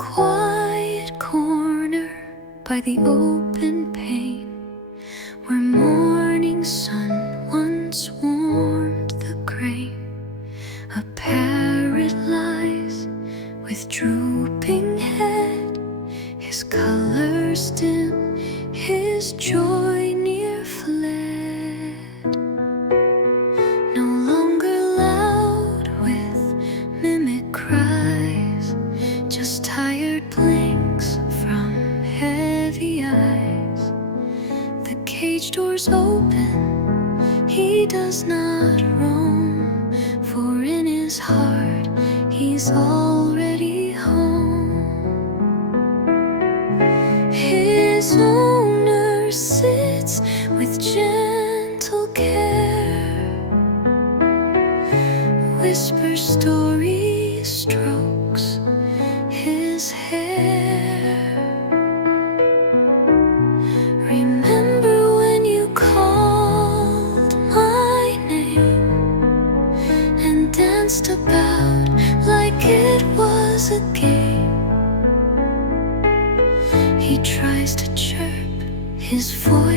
quiet corner by the open pane, where morning sun once warmed the grain, a parrot lies with drooping head, his colors dim, his joy near fled. No longer loud with mimic cries, just tired blinks from heavy eyes. The cage doors open, he does not roam, for in his heart he's already home. His owner sits with gentle care, whispers stories, strokes his hair. Remember when you called my name and danced about like it was a game? He tries to chirp, his voice